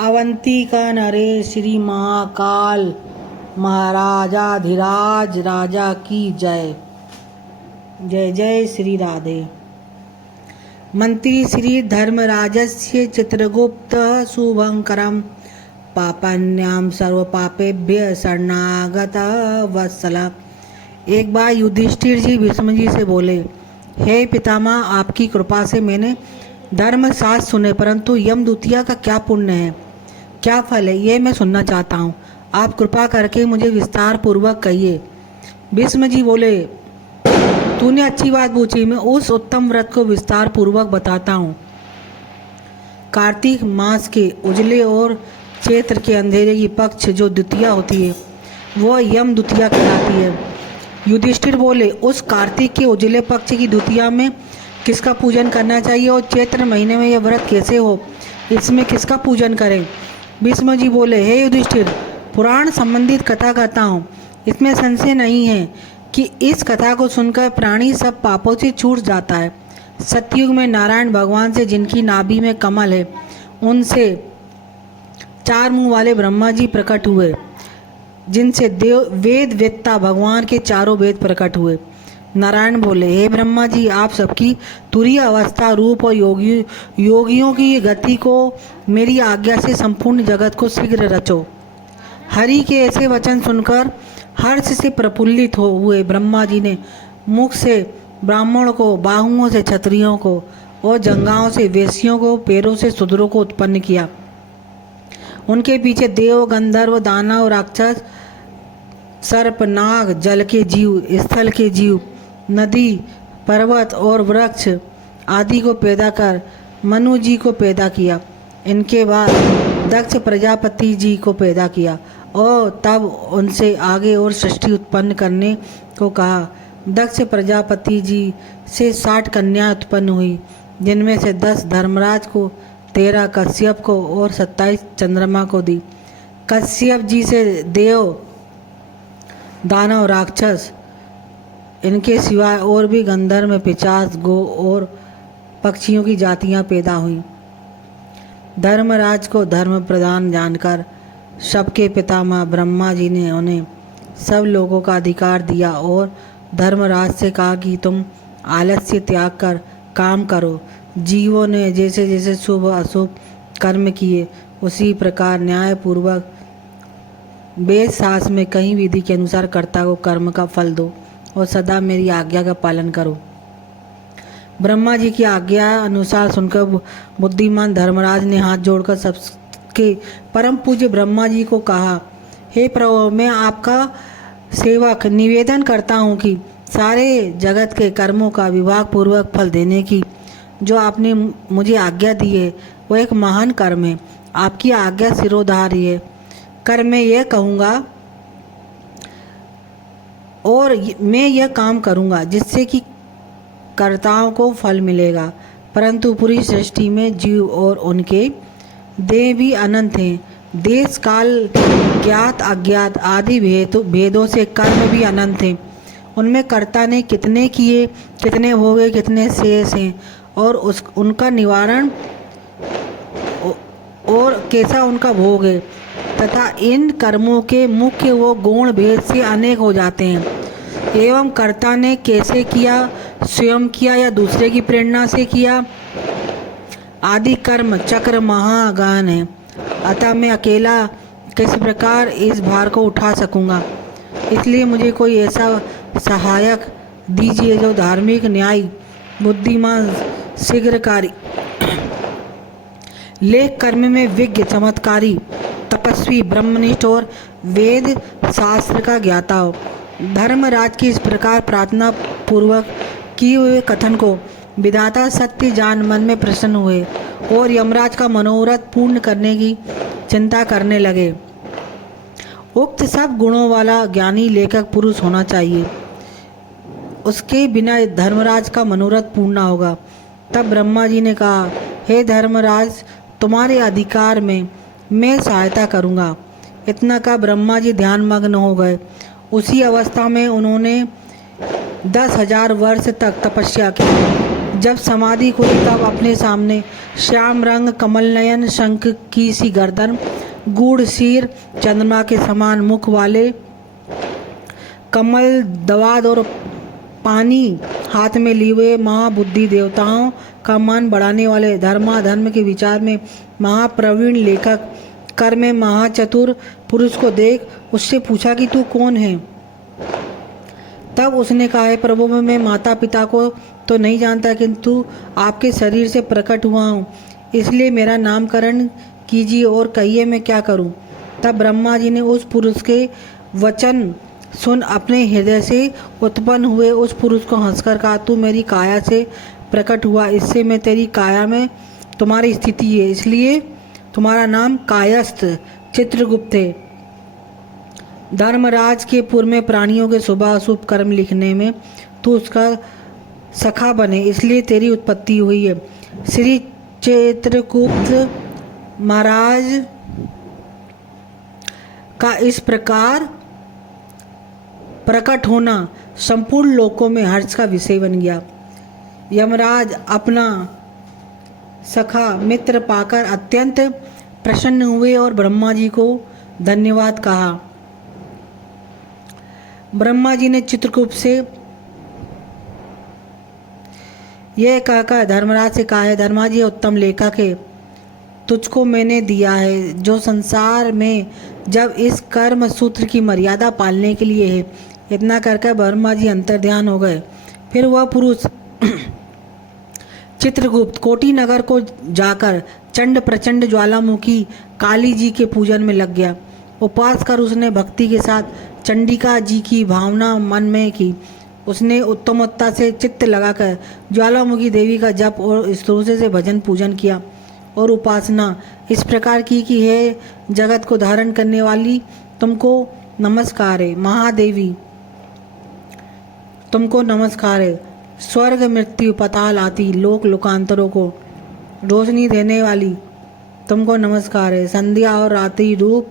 अवंती का नरेश श्री महाकाल महाराजाधिराज राजा की जय। जय जय श्री राधे। मंत्री श्री धर्मराजस्य चित्रगुप्त शुभंकरम पापन्याम सर्व पापेभ्य शरणागत वत्सल। एक बार युधिष्ठिर जी भीष्म जी से बोले, हे पितामह, आपकी कृपा से मैंने धर्म शास्त्र सुने, परंतु यमदूतिया का क्या पुण्य है, क्या फल है, ये मैं सुनना चाहता हूँ। आप कृपा करके मुझे विस्तार पूर्वक कहिए। भीष्म जी बोले, तूने अच्छी बात पूछी, मैं उस उत्तम व्रत को विस्तार पूर्वक बताता हूँ। कार्तिक मास के उजले और चैत्र के अंधेरे की पक्ष जो द्वितीया होती है वह यम द्वितीया कहलाती है। युधिष्ठिर बोले, उस कार्तिक के उजले पक्ष की द्वितीया में किसका पूजन करना चाहिए और चैत्र महीने में यह व्रत कैसे हो, इसमें किसका पूजन करें। भीष्म जी बोले, हे युधिष्ठिर, पुराण संबंधित कथा कहता हूँ, इसमें संशय नहीं है कि इस कथा को सुनकर प्राणी सब पापों से छूट जाता है। सतयुग में नारायण भगवान से जिनकी नाभि में कमल है, उनसे चार मुंह वाले ब्रह्मा जी प्रकट हुए, जिनसे वेद वेत्ता भगवान के चारों वेद प्रकट हुए। नारायण बोले, हे ब्रह्मा जी, आप सबकी तुरीय अवस्था, रूप और योगियों की गति को मेरी आज्ञा से संपूर्ण जगत को शीघ्र रचो। हरि के ऐसे वचन सुनकर हर्ष से प्रफुल्लित हुए ब्रह्मा जी ने मुख से ब्राह्मण को, बाहुओं से क्षत्रियों को और जंघाओं से वेश्यों को, पैरों से शूद्रों को उत्पन्न किया। उनके पीछे देव, गंधर्व, दानव, राक्षस, सर्प, नाग, जल के जीव, स्थल के जीव, नदी, पर्वत और वृक्ष आदि को पैदा कर मनु जी को पैदा किया। इनके बाद दक्ष प्रजापति जी को पैदा किया और तब उनसे आगे और सृष्टि उत्पन्न करने को कहा। दक्ष प्रजापति जी से 60 कन्या उत्पन्न हुई, जिनमें से 10 धर्मराज को, 13 कश्यप को और 27 चंद्रमा को दी। कश्यप जी से देव, दानव, राक्षस, इनके सिवाय और भी गंधर्व, पिशाच, गो और पक्षियों की जातियां पैदा हुई। धर्मराज को धर्म प्रदान जानकर सबके पितामह ब्रह्मा जी ने उन्हें सब लोगों का अधिकार दिया और धर्मराज से कहा कि तुम आलस्य त्याग कर काम करो। जीवों ने जैसे जैसे शुभ अशुभ कर्म किए, उसी प्रकार न्यायपूर्वक वेद शास्त्र में कहीं विधि के अनुसार कर्ता को कर्म का फल दो और सदा मेरी आज्ञा का पालन करो। ब्रह्मा जी की आज्ञा अनुसार सुनकर बुद्धिमान धर्मराज ने हाथ जोड़कर सबके परम पूज्य ब्रह्मा जी को कहा, हे प्रभु, मैं आपका सेवक निवेदन करता हूँ कि सारे जगत के कर्मों का विभाग पूर्वक फल देने की जो आपने मुझे आज्ञा दी है वो एक महान कर्म है। आपकी आज्ञा सिरोधार्य है। कर मैं यह कहूँगा और मैं यह काम करूँगा जिससे कि कर्ताओं को फल मिलेगा, परंतु पूरी सृष्टि में जीव और उनके देह भी अनंत हैं। देश काल, ज्ञात अज्ञात आदि भेदों से कर्म भी अनंत हैं। उनमें कर्ता ने कितने किए, कितने भोगे, कितने शेष हैं और उनका निवारण और कैसा उनका भोग है, तथा इन कर्मों के मुख्य वो गुण भेद से अनेक हो जाते हैं। एवं कर्ता ने कैसे किया, स्वयं किया या दूसरे की प्रेरणा से किया, आदि कर्म चक्र महागहन है। अतः मैं अकेला किस प्रकार इस भार को उठा सकूंगा, इसलिए मुझे कोई ऐसा सहायक दीजिए जो धार्मिक, न्यायी, बुद्धिमान, शीघ्रकारी, लेख कर्म में विज्ञ, चमत्कारी, तपस्वी, ब्रह्मनिष्ठ और वेद शास्त्र का ज्ञाता हो। धर्मराज की इस प्रकार प्रार्थना पूर्वक किए हुए कथन को विधाता सत्य जान मन में प्रसन्न हुए और यमराज का मनोरथ पूर्ण करने की चिंता करने लगे। उक्त सब गुणों वाला ज्ञानी लेखक पुरुष होना चाहिए, उसके बिना धर्मराज का मनोरथ पूर्ण ना होगा। तब ब्रह्मा जी ने कहा, हे धर्मराज, तुम्हारे अधिकार में मैं सहायता करूँगा। इतना का ब्रह्मा जी ध्यान मग्न हो गए। उसी अवस्था में उन्होंने 10,000 वर्ष तक तपस्या की जब समाधि खुली तब अपने सामने श्याम रंग, कमल नयन, शंख की सी गर्दन, गूढ़ सिर, चंद्रमा के समान मुख वाले कमल दवाद और पानी हाथ में लिए हुए महाबुद्धि, देवताओं का मन बढ़ाने वाले, धर्माधर्म के विचार में महाप्रवीण लेखक, कर में महाचतुर पुरुष को देख उससे पूछा कि तू कौन है। तब उसने कहा, है प्रभु, मैं माता पिता को तो नहीं जानता, किंतु आपके शरीर से प्रकट हुआ हूँ, इसलिए मेरा नामकरण कीजिए और कहिए मैं क्या करूँ। तब ब्रह्मा जी ने उस पुरुष के वचन सुन अपने हृदय से उत्पन्न हुए उस पुरुष को हंसकर कहा, तू मेरी काया से प्रकट हुआ, इससे मैं तेरी काया में तुम्हारी स्थिति है, इसलिए तुम्हारा नाम कायस्थ चित्रगुप्त है। धर्मराज के पुर में प्राणियों के शुभ अशुभ कर्म लिखने में तू उसका सखा बने, इसलिए तेरी उत्पत्ति हुई है। श्री चित्रगुप्त महाराज का इस प्रकार प्रकट होना संपूर्ण लोकों में हर्ष का विषय बन गया। यमराज अपना सखा मित्र पाकर अत्यंत प्रसन्न हुए और ब्रह्मा जी को धन्यवाद कहा। ब्रह्मा जी ने चित्रगुप्त से यह कहकर धर्मराज से कहा है, धर्मराज ये उत्तम लेखक है, तुझको मैंने दिया है, जो संसार में जब इस कर्म सूत्र की मर्यादा पालने के लिए है। इतना करके ब्रह्मा जी अंतर्ध्यान हो गए। फिर वह पुरुष चित्रगुप्त कोटि नगर को जाकर चंड प्रचंड ज्वालामुखी काली जी के पूजन में लग गया। उपवास कर उसने भक्ति के साथ चंडिका जी की भावना मन में की। उसने उत्तमोत्ता से चित्त लगाकर ज्वालामुखी देवी का जप और स्तोत्र से भजन पूजन किया और उपासना इस प्रकार की कि हे जगत को धारण करने वाली, तुमको नमस्कार है। महादेवी, तुमको नमस्कार है। स्वर्ग मृत्यु पाताल आती लोक लोकांतरों को रोशनी देने वाली, तुमको नमस्कार है। संध्या और रात्रि रूप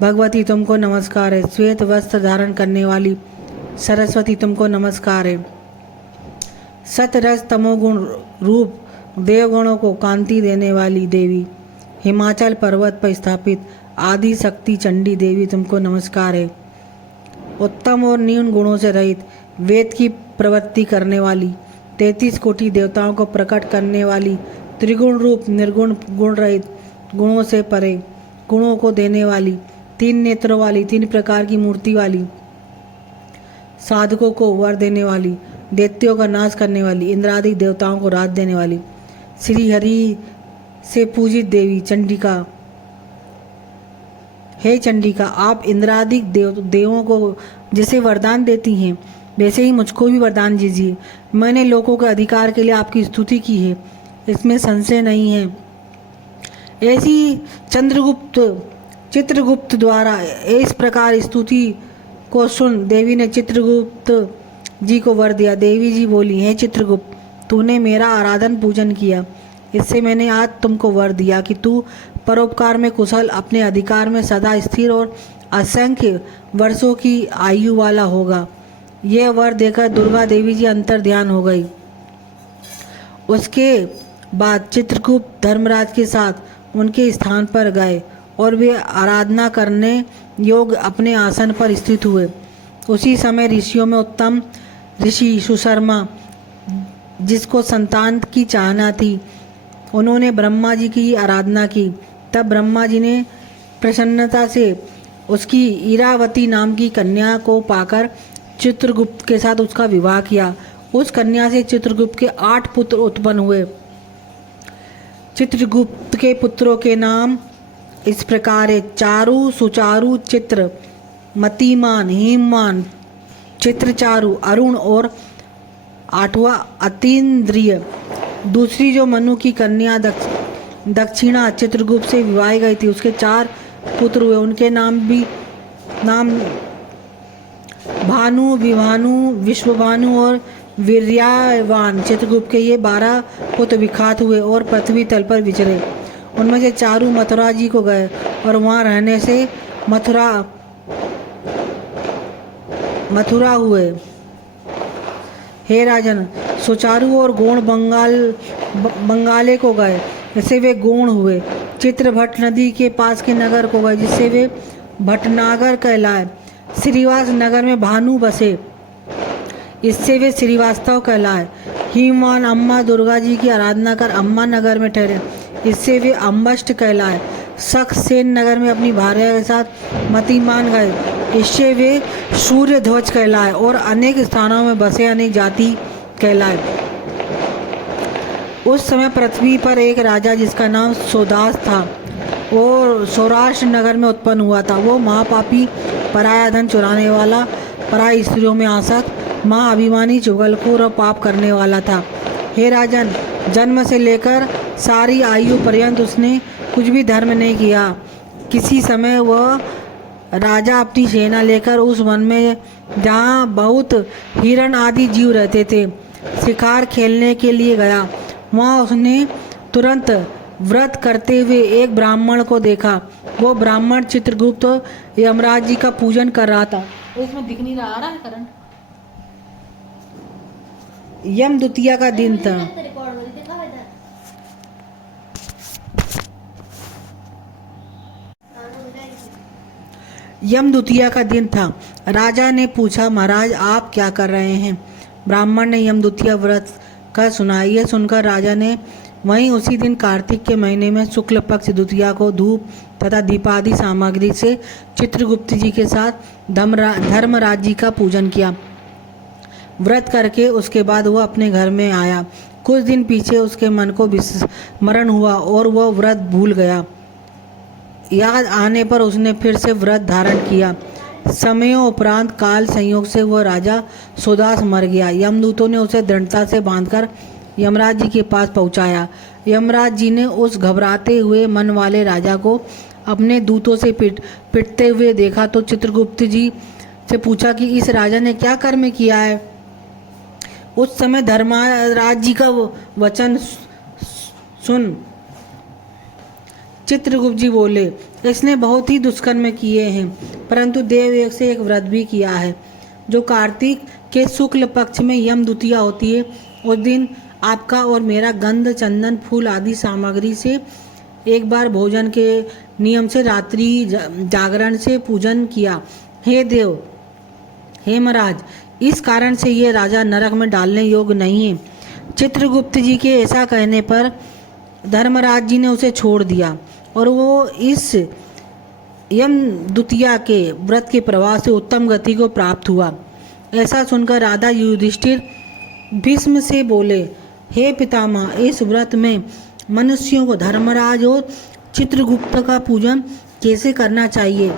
भगवती, तुमको नमस्कार है। श्वेत वस्त्र धारण करने वाली सरस्वती, तुमको नमस्कार है। सतरस तमोगुण रूप देवगुणों को कांति देने वाली देवी, हिमाचल पर्वत पर स्थापित आदि शक्ति चंडी देवी, तुमको नमस्कार है। उत्तम और न्यून गुणों से रहित वेद की प्रवृत्ति करने वाली, 33 कोटि देवताओं को प्रकट करने वाली, त्रिगुण रूप निर्गुण गुण रहित गुणों से परे गुणों को देने वाली, 3 नेत्रों वाली, 3 प्रकार की मूर्ति वाली, साधकों को वर देने वाली, दैत्यों का नाश करने वाली, इंद्रादि देवताओं को राज देने वाली, श्री हरि से पूजित देवी चंडिका। हे चंडिका, आप इंद्रादि देवों को जैसे वरदान देती हैं, वैसे ही मुझको भी वरदान दीजिए। मैंने लोगों के अधिकार के लिए आपकी स्तुति की है, इसमें संशय नहीं है। ऐसी चित्रगुप्त द्वारा इस प्रकार स्तुति को सुन देवी ने चित्रगुप्त जी को वर दिया। देवी जी बोली, हे चित्रगुप्त, तूने मेरा आराधन पूजन किया, इससे मैंने आज तुमको वर दिया कि तू परोपकार में कुशल, अपने अधिकार में सदा स्थिर और असंख्य वर्षों की आयु वाला होगा। यह वर देकर दुर्गा देवी जी अंतर्ध्यान हो गई। उसके बाद चित्रगुप्त धर्मराज के साथ उनके स्थान पर गए और वे आराधना करने योग्य अपने आसन पर स्थित हुए। उसी समय ऋषियों में उत्तम ऋषि सुशर्मा, जिसको संतान की चाहना थी, उन्होंने ब्रह्मा जी की आराधना की। तब ब्रह्मा जी ने प्रसन्नता से उसकी इरावती नाम की कन्या को पाकर चित्रगुप्त के साथ उसका विवाह किया। उस कन्या से चित्रगुप्त के 8 पुत्र उत्पन्न हुए। चित्रगुप्त के पुत्रों के नाम इस प्रकार है: चारु, सुचारु, चित्र, मतिमान, हेममान, चित्रचारु, अरुण और 8वां अतीन्द्रिय। दूसरी जो मनु की कन्या दक्षिणा चित्रगुप्त से विवाह गई थी, उसके 4 पुत्र हुए। उनके नाम भानु, विभानु, विश्वभानु और वीर्यावान। चित्रगुप्त के ये 12 पुत्र विख्यात हुए और पृथ्वी तल पर विचरे। उनमें से चारु मथुरा जी को गए और वहाँ रहने से मथुरा हुए। हे राजन, सुचारू और गौण बंगाले को गए, जिससे वे गौण हुए। चित्रभट नदी के पास के नगर को गए, जिससे वे भटनागर कहलाए। श्रीवास नगर में भानु बसे, इससे वे श्रीवास्तव कहलाए। हिमवान अम्मा दुर्गा जी की आराधना कर अम्मा नगर में ठहरे, इससे वे अम्बष्ट कहलाए। शक सेन नगर में अपनी भार्या के साथ मतिमान गए, इससे वे सूर्य ध्वज कहलाए। और अनेक स्थानों में बसे अनेक जाति कहलाए। उस समय पृथ्वी पर एक राजा जिसका नाम सोदास था और सौराष्ट्र नगर में उत्पन्न हुआ था। वो महापापी, पराया धन चुराने वाला, पराई स्त्रियों में आसक्त, महाअभिमानी, चुगलखोर और पाप करने वाला था। हे राजन, जन्म से लेकर सारी आयु पर्यंत उसने कुछ भी धर्म नहीं किया। किसी समय वह राजा अपनी सेना लेकर उस वन में, जहाँ बहुत हिरण आदि जीव रहते थे, शिकार खेलने के लिए गया। वहाँ उसने तुरंत व्रत करते हुए एक ब्राह्मण को देखा। वो ब्राह्मण चित्रगुप्त यमराज जी का पूजन कर रहा था। इसमें दिख नहीं रहा है करंट। यम द्वितीया का दिन था। यम द्वितीया का दिन था। राजा ने पूछा, महाराज आप क्या कर रहे हैं? ब्राह्मण ने यम द्वितीया व्रत का सुनाया। यह सुनकर राजा ने वहीं उसी दिन कार्तिक के महीने में शुक्ल पक्ष द्वितीया को धूप तथा दीपादि सामग्री से चित्रगुप्त जी के साथ धर्मराज जी का पूजन किया। व्रत करके उसके बाद वह अपने घर में आया। कुछ दिन पीछे उसके मन को विस्मरण हुआ और वह व्रत भूल गया। याद आने पर उसने फिर से व्रत धारण किया। समयों उपरांत काल संयोग से वह राजा सोदास मर गया। यमदूतों ने उसे दृढ़ता से बांधकर यमराज जी के पास पहुंचाया। यमराज जी ने उस घबराते हुए मन वाले राजा को अपने दूतों से पिटते हुए देखा तो चित्रगुप्त जी से पूछा कि इस राजा ने क्या कर्म किया है। उस समय धर्मराज जी का वचन सुन चित्रगुप्त जी बोले, इसने बहुत ही दुष्कर्म किए हैं, परंतु देवयोग से एक व्रत भी किया है। जो कार्तिक के शुक्ल पक्ष में यम द्वितीया होती है, उस दिन आपका और मेरा गंध, चंदन, फूल आदि सामग्री से एक बार भोजन के नियम से रात्रि जागरण से पूजन किया। हे देव, हे महाराज, इस कारण से ये राजा नरक में डालने योग्य नहीं है। चित्रगुप्त जी के ऐसा कहने पर धर्मराज जी ने उसे छोड़ दिया और वो इस यम द्वितीया के व्रत के प्रभाव से उत्तम गति को प्राप्त हुआ। ऐसा सुनकर राजा युधिष्ठिर भीष्म से बोले, हे पितामह, इस व्रत में मनुष्यों को धर्मराज और चित्रगुप्त का पूजन कैसे करना चाहिए?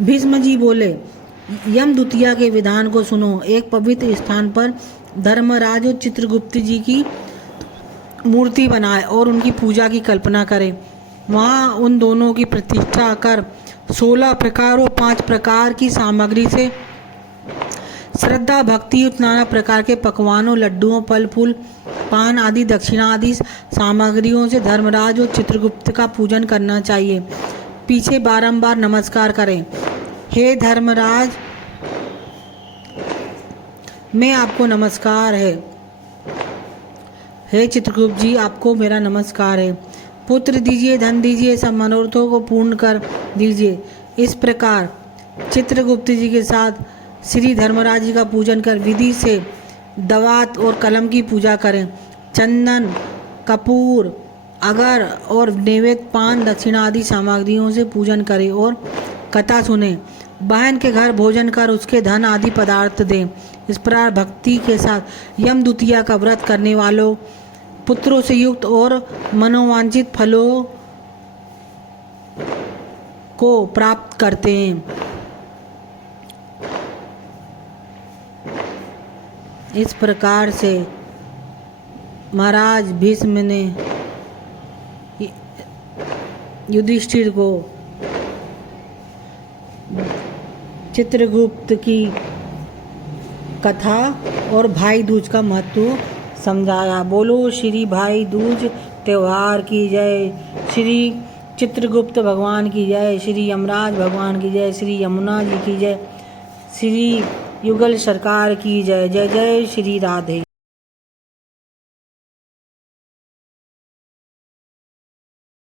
भीष्म जी बोले, यम द्वितीया के विधान को सुनो। एक पवित्र स्थान पर धर्मराज और चित्रगुप्त जी की मूर्ति बनाए और उनकी पूजा की कल्पना करें। वहाँ उन दोनों की प्रतिष्ठा कर 16 प्रकार और 5 प्रकार की सामग्री से श्रद्धा भक्ति नाना प्रकार के पकवानों, लड्डुओं, फल फूल, पान आदि दक्षिणा आदि सामग्रियों से धर्मराज और चित्रगुप्त का पूजन करना चाहिए। पीछे बारंबार नमस्कार करें। हे धर्मराज, मैं आपको नमस्कार है। हे चित्रगुप्त जी, आपको मेरा नमस्कार है। पुत्र दीजिए, धन दीजिए, सब मनोरथों को पूर्ण कर दीजिए। इस प्रकार चित्रगुप्त जी के साथ श्री धर्मराज जी का पूजन कर विधि से दवात और कलम की पूजा करें। चंदन, कपूर, अगर और नैवेद्य, पान, दक्षिणा आदि सामग्रियों से पूजन करें और कथा सुने। बहन के घर भोजन कर उसके धन आदि पदार्थ दें। इस प्रकार भक्ति के साथ यम द्वितीया का व्रत करने वालों पुत्रों से युक्त और मनोवांछित फलों को प्राप्त करते हैं। इस प्रकार से महाराज भीष्म ने युधिष्ठिर को चित्रगुप्त की कथा और भाई दूज का महत्व समझाया। बोलो श्री भाई दूज त्योहार की जय, श्री चित्रगुप्त भगवान की जय, श्री यमराज भगवान की जय, श्री यमुना जी की जय, श्री युगल सरकार की जय। जय जय श्री राधे।